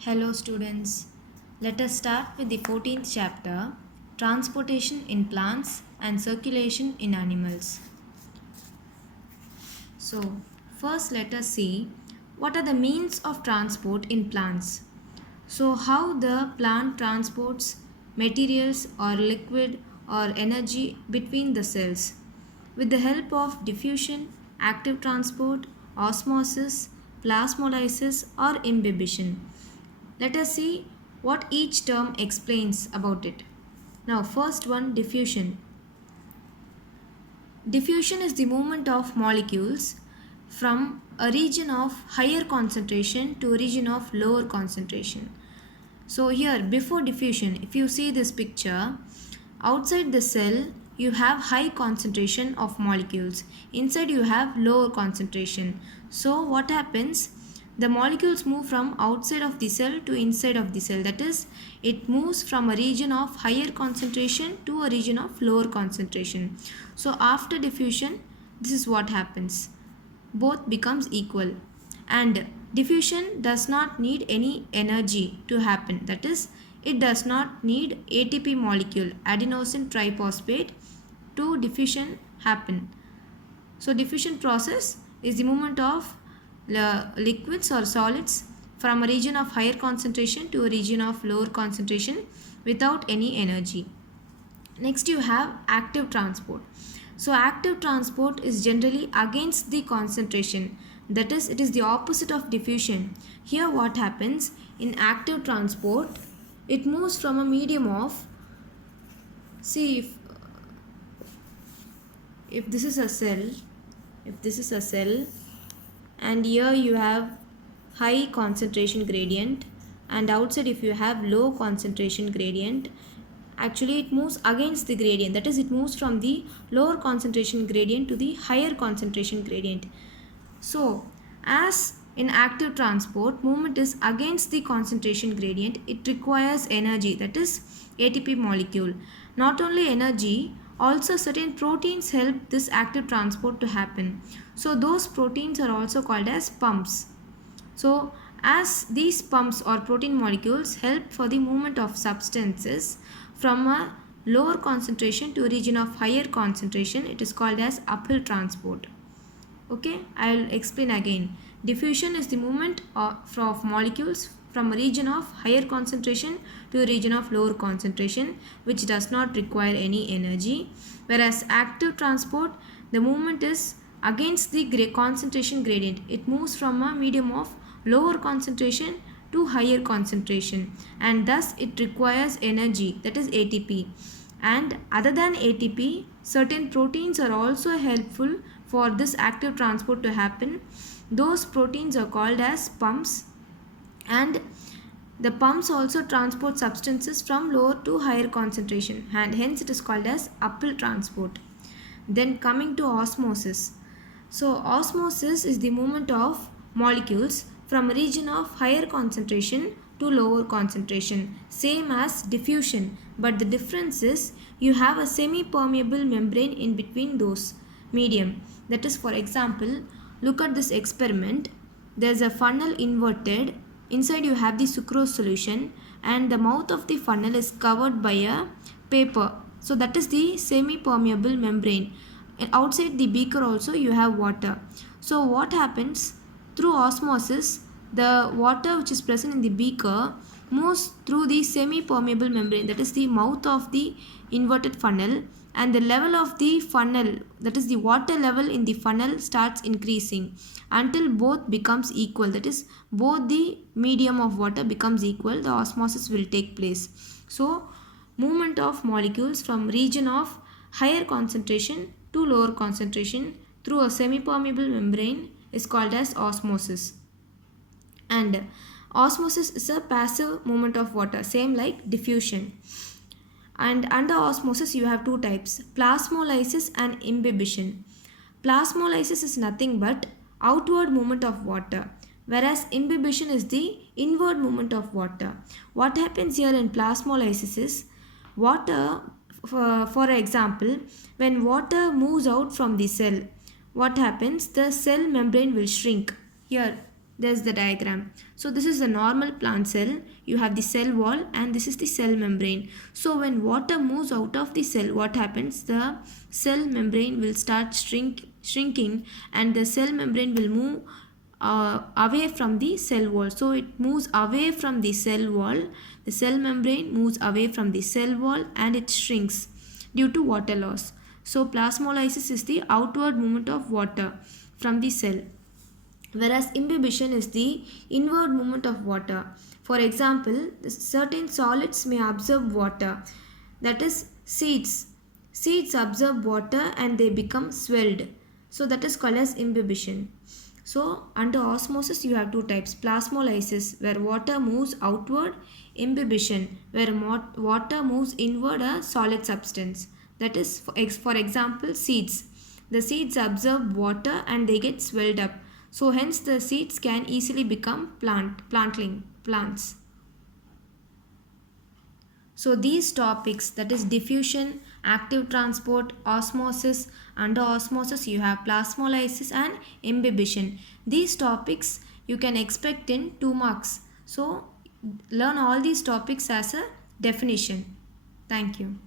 Hello students, let us start with the 14th chapter, Transportation in Plants and Circulation in Animals. So, first let us see what are the means of transport in plants. So, how the plant transports materials or liquid or energy between the cells with the help of diffusion, active transport, osmosis, plasmolysis or imbibition. Let us see what each term explains about it. Now, first one, diffusion. Diffusion is the movement of molecules from a region of higher concentration to a region of lower concentration. So here, before diffusion, if you see this picture, outside the cell you have high concentration of molecules, inside you have lower concentration. So what happens? The molecules move from outside of the cell to inside of the cell, that is, it moves from a region of higher concentration to a region of lower concentration. So after diffusion, this is what happens, both becomes equal, and diffusion does not need any energy to happen, that is, it does not need ATP molecule, adenosine triphosphate, to diffusion happen. So diffusion process is the movement of liquids or solids from a region of higher concentration to a region of lower concentration without any energy. Next you have active transport. So active transport is generally against the concentration, that is, it is the opposite of diffusion. Here what happens in active transport, it moves from a medium of, see, if this is a cell, and here you have high concentration gradient, and outside if you have low concentration gradient, actually it moves against the gradient, that is, it moves from the lower concentration gradient to the higher concentration gradient. So as in active transport, movement is against the concentration gradient, it requires energy, that is ATP molecule. Not only energy, also certain proteins help this active transport to happen. So those proteins are also called as pumps. So as these pumps or protein molecules help for the movement of substances from a lower concentration to a region of higher concentration, it is called as uphill transport. Okay, I will explain again. Diffusion is the movement of molecules from a region of higher concentration to a region of lower concentration, which does not require any energy. Whereas active transport, the movement is against the concentration gradient. It moves from a medium of lower concentration to higher concentration, and thus it requires energy, that is ATP. And other than ATP, certain proteins are also helpful for this active transport to happen. Those proteins are called as pumps, and the pumps also transport substances from lower to higher concentration, and hence it is called as uphill transport. Then coming to osmosis. So osmosis is the movement of molecules from a region of higher concentration to lower concentration, same as diffusion, but the difference is you have a semi-permeable membrane in between those medium. That is, for example, look at this experiment. There is a funnel inverted, inside you have the sucrose solution, and the mouth of the funnel is covered by a paper. So that is the semi-permeable membrane. And outside the beaker also you have water. So what happens? Through osmosis, the water which is present in the beaker moves through the semi-permeable membrane, that is the mouth of the inverted funnel, and the level of the funnel, that is the water level in the funnel, starts increasing until both becomes equal, that is both the medium of water becomes equal, the osmosis will take place. So movement of molecules from region of higher concentration to lower concentration through a semi-permeable membrane is called as osmosis. And osmosis is a passive movement of water, same like diffusion. And under osmosis you have two types, plasmolysis and imbibition. Plasmolysis is nothing but outward movement of water, whereas imbibition is the inward movement of water. What happens here in plasmolysis is water, for example, when water moves out from the cell, what happens? The cell membrane will shrink. Here There's the diagram. So this is the normal plant cell. You have the cell wall and this is the cell membrane. So when water moves out of the cell, what happens? The cell membrane will start shrinking and the cell membrane will move away from the cell wall. So it moves away from the cell wall. The cell membrane moves away from the cell wall and it shrinks due to water loss. So plasmolysis is the outward movement of water from the cell, whereas imbibition is the inward movement of water. For example, certain solids may absorb water, that is seeds. Seeds absorb water and they become swelled. So that is called as imbibition. So under osmosis you have two types: plasmolysis where water moves outward, imbibition where water moves inward a solid substance. That is for example seeds. The seeds absorb water and they get swelled up. So hence the seeds can easily become plants. So these topics, that is diffusion, active transport, osmosis, under osmosis you have plasmolysis and imbibition. These topics you can expect in 2 marks. So learn all these topics as a definition. Thank you.